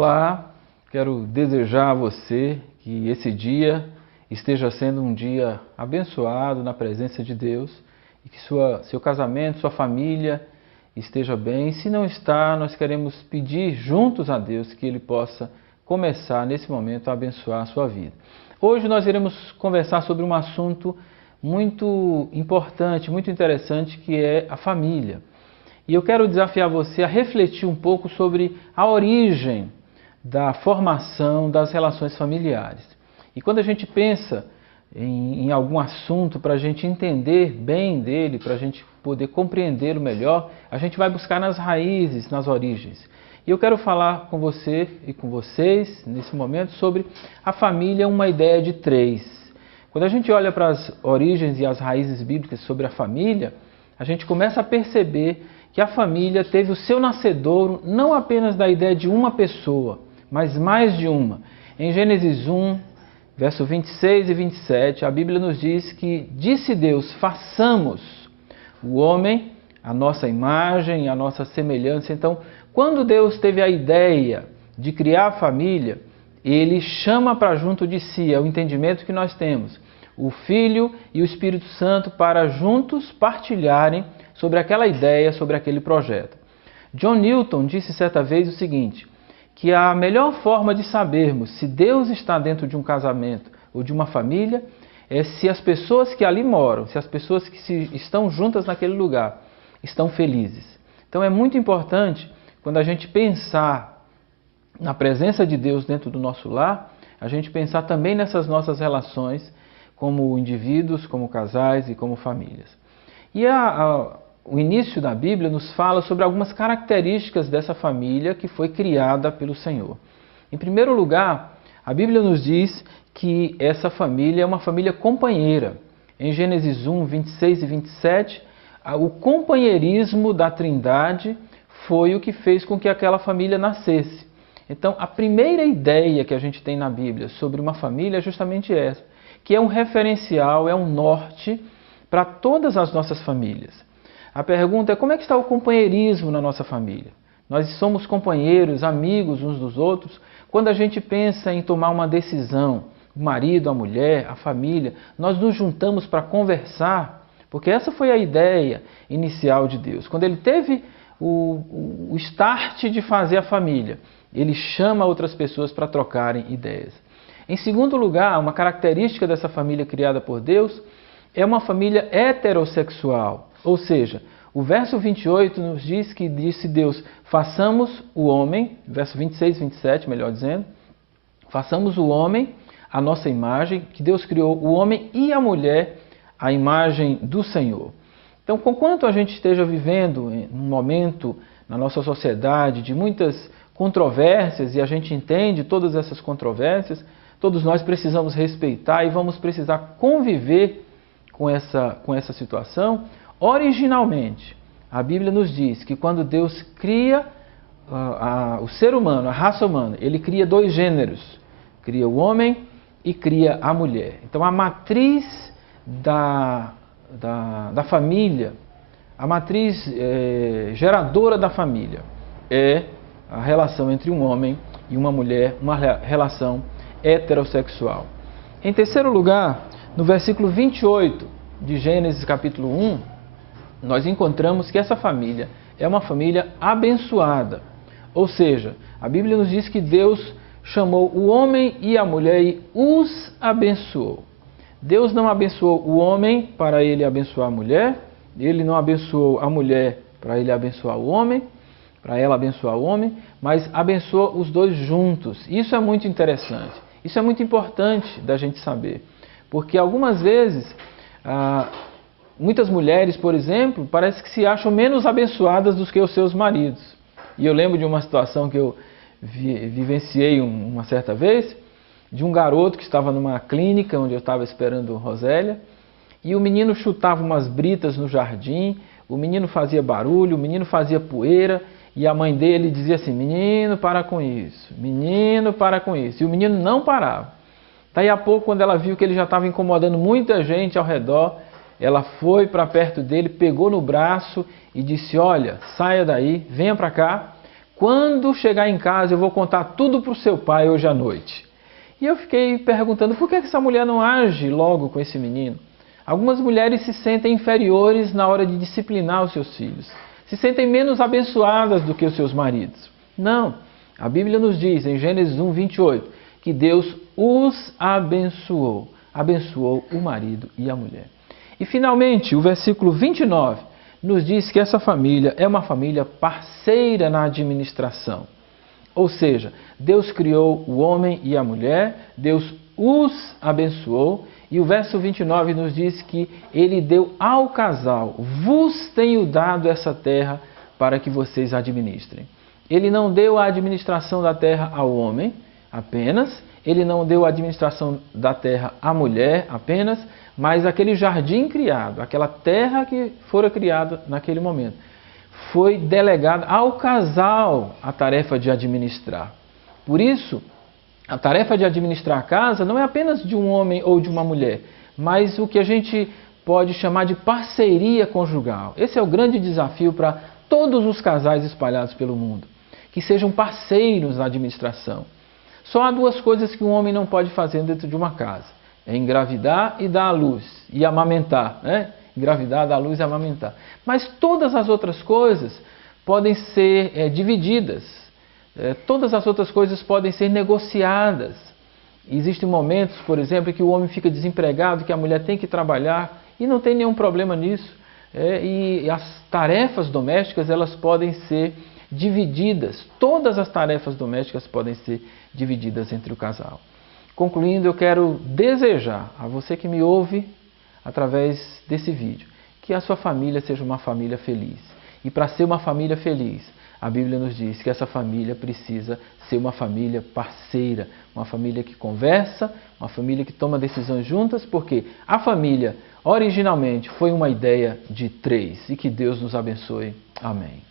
Olá, quero desejar a você que esse dia esteja sendo um dia abençoado na presença de Deus e que seu casamento, sua família esteja bem. Se não está, nós queremos pedir juntos a Deus que Ele possa começar nesse momento a abençoar a sua vida. Hoje nós iremos conversar sobre um assunto muito importante, muito interessante, que é a família. E eu quero desafiar você a refletir um pouco sobre a origem da formação das relações familiares. E quando a gente pensa em algum assunto, para a gente entender bem dele, para a gente poder compreendê-lo melhor, a gente vai buscar nas raízes, nas origens. E eu quero falar com você e com vocês, nesse momento, sobre a família, uma ideia de três. Quando a gente olha para as origens e as raízes bíblicas sobre a família, a gente começa a perceber que a família teve o seu nascedouro não apenas da ideia de uma pessoa, mas mais de uma. Em Gênesis 1, verso 26 e 27, a Bíblia nos diz que disse Deus: façamos o homem a nossa imagem, a nossa semelhança. Então, quando Deus teve a ideia de criar a família, Ele chama para junto de si, é o entendimento que nós temos, o Filho e o Espírito Santo para juntos partilharem sobre aquela ideia, sobre aquele projeto. John Newton disse certa vez o seguinte, que a melhor forma de sabermos se Deus está dentro de um casamento ou de uma família é se as pessoas que ali moram, se as pessoas que estão juntas naquele lugar estão felizes. Então é muito importante, quando a gente pensar na presença de Deus dentro do nosso lar, a gente pensar também nessas nossas relações como indivíduos, como casais e como famílias. E o início da Bíblia nos fala sobre algumas características dessa família que foi criada pelo Senhor. Em primeiro lugar, a Bíblia nos diz que essa família é uma família companheira. Em Gênesis 1, 26 e 27, o companheirismo da Trindade foi o que fez com que aquela família nascesse. Então, a primeira ideia que a gente tem na Bíblia sobre uma família é justamente essa, que é um referencial, é um norte para todas as nossas famílias. A pergunta é: como é que está o companheirismo na nossa família? Nós somos companheiros, amigos uns dos outros. Quando a gente pensa em tomar uma decisão, o marido, a mulher, a família, nós nos juntamos para conversar, porque essa foi a ideia inicial de Deus. Quando Ele teve o start de fazer a família, Ele chama outras pessoas para trocarem ideias. Em segundo lugar, uma característica dessa família criada por Deus é uma família heterossexual. Ou seja, o verso 28 nos diz que disse Deus: façamos o homem, verso 26 e 27, melhor dizendo, façamos o homem a nossa imagem, que Deus criou o homem e a mulher à imagem do Senhor. Então, conquanto a gente esteja vivendo num momento na nossa sociedade de muitas controvérsias, e a gente entende todas essas controvérsias, todos nós precisamos respeitar e vamos precisar conviver com essa situação. Originalmente, a Bíblia nos diz que quando Deus cria o ser humano, a raça humana, Ele cria dois gêneros, cria o homem e cria a mulher. Então a matriz da família, a matriz geradora da família é a relação entre um homem e uma mulher, uma relação heterossexual. Em terceiro lugar, no versículo 28 de Gênesis capítulo 1, nós encontramos que essa família é uma família abençoada. Ou seja, a Bíblia nos diz que Deus chamou o homem e a mulher e os abençoou. Deus não abençoou o homem para ele abençoar a mulher, Ele não abençoou a mulher para ele abençoar o homem, para ela abençoar o homem, mas abençoou os dois juntos. Isso é muito interessante, isso é muito importante da gente saber, porque algumas vezes muitas mulheres, por exemplo, parece que se acham menos abençoadas do que os seus maridos. E eu lembro de uma situação que eu vivenciei uma certa vez, de um garoto que estava numa clínica onde eu estava esperando Rosélia, e o menino chutava umas britas no jardim, o menino fazia barulho, o menino fazia poeira, e a mãe dele dizia assim: menino, para com isso, menino, para com isso. E o menino não parava. Daí a pouco, quando ela viu que ele já estava incomodando muita gente ao redor, ela foi para perto dele, pegou no braço e disse: olha, saia daí, venha para cá. quando chegar em casa eu vou contar tudo para o seu pai hoje à noite. E eu fiquei perguntando, por que essa mulher não age logo com esse menino? Algumas mulheres se sentem inferiores na hora de disciplinar os seus filhos. Se sentem menos abençoadas do que os seus maridos. Não, a Bíblia nos diz em Gênesis 1, 28, que Deus os abençoou. Abençoou o marido e a mulher. E finalmente, o versículo 29 nos diz que essa família é uma família parceira na administração. Ou seja, Deus criou o homem e a mulher, Deus os abençoou, e o verso 29 nos diz que Ele deu ao casal: vos tenho dado essa terra para que vocês administrem. Ele não deu a administração da terra ao homem apenas, Ele não deu a administração da terra à mulher apenas, mas aquele jardim criado, aquela terra que fora criada naquele momento, foi delegada ao casal a tarefa de administrar. Por isso, a tarefa de administrar a casa não é apenas de um homem ou de uma mulher, mas o que a gente pode chamar de parceria conjugal. Esse é o grande desafio para todos os casais espalhados pelo mundo, que sejam parceiros na administração. Só há duas coisas que um homem não pode fazer dentro de uma casa: é engravidar e dar à luz, e amamentar, né? Engravidar, dar à luz e amamentar. Mas todas as outras coisas podem ser divididas. Todas as outras coisas podem ser negociadas. Existem momentos, por exemplo, que o homem fica desempregado, que a mulher tem que trabalhar, e não tem nenhum problema nisso. E as tarefas domésticas, elas podem ser divididas. Todas as tarefas domésticas podem ser divididas entre o casal. Concluindo, eu quero desejar a você que me ouve através desse vídeo, que a sua família seja uma família feliz. E para ser uma família feliz, a Bíblia nos diz que essa família precisa ser uma família parceira, uma família que conversa, uma família que toma decisões juntas, porque a família originalmente foi uma ideia de 3. E que Deus nos abençoe. Amém.